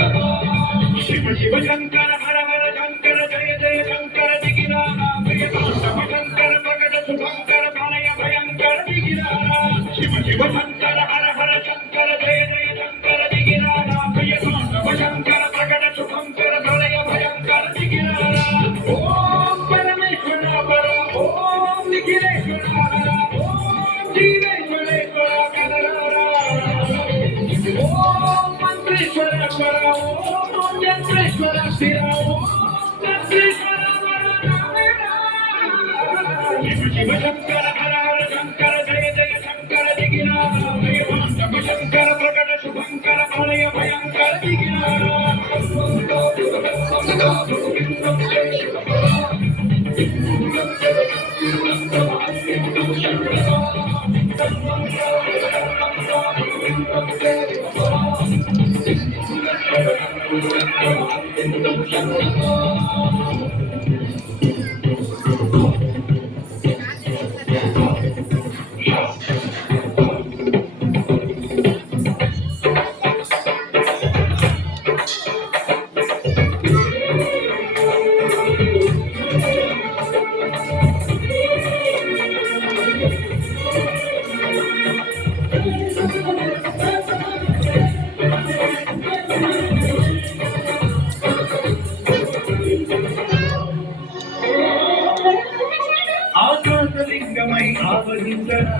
शिव शिव शंकर हर हर शंकर जय जय शंकर दिगिरारा प्रिय तांडव शंकर प्रकट शुभंकर प्रलय भयंकर दिगिरारा शिव शिव शंकर हर हर शंकर जय जय शंकर दिगिरारा प्रिय तांडव शंकर प्रकट शुभंकर प्रलय भयंकर दिगिरारा ओम परमेश्वर पर ओम निखिलेश्वर हर ओम जीवेश्वरेश्वर कनरारा ओम मंत्रेश्वर पर ओम यंत्रेश्वर शिरा ओम तंत्रेश्वर शिव शिव शंकर हर हर शंकर जय जय शंकर दिगिरारा प्रिय तांडव शंकर प्रकट शुभंकर प्रलय भयंकर दिगिरारा ఆకాశలింగమై ఆవరించరా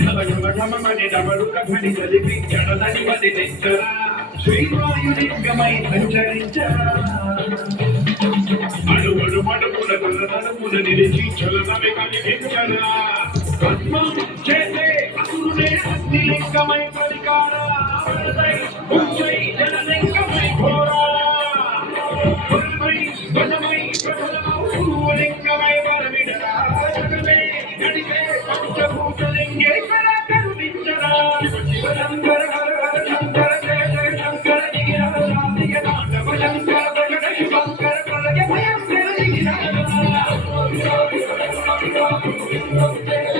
నవయుగమని డమరుక ధ్వని చదివి జడదని వదిలించరా శ్రీవాయులింగమై సంచరించరా అడుగడు మడుగుల నలుముల నిలిచి చలనమే కనిపించరా పద్మం చేసే అసురునే అగ్నిలింగమై పరికారా ఉచ్చై జనలింగమై ఘోరా వనమై లింగమై వరమిడరా జగమే నడిపే పంచభూతలింగేశ్వర కరుణించరా శివ శంకర హర హర శంకర జయ జయ శంకర దిగిరారా ప్రియ తాండవ శంకర ప్రకట శుభంకర ప్రలయ భయంకర దిగిరారా శంకర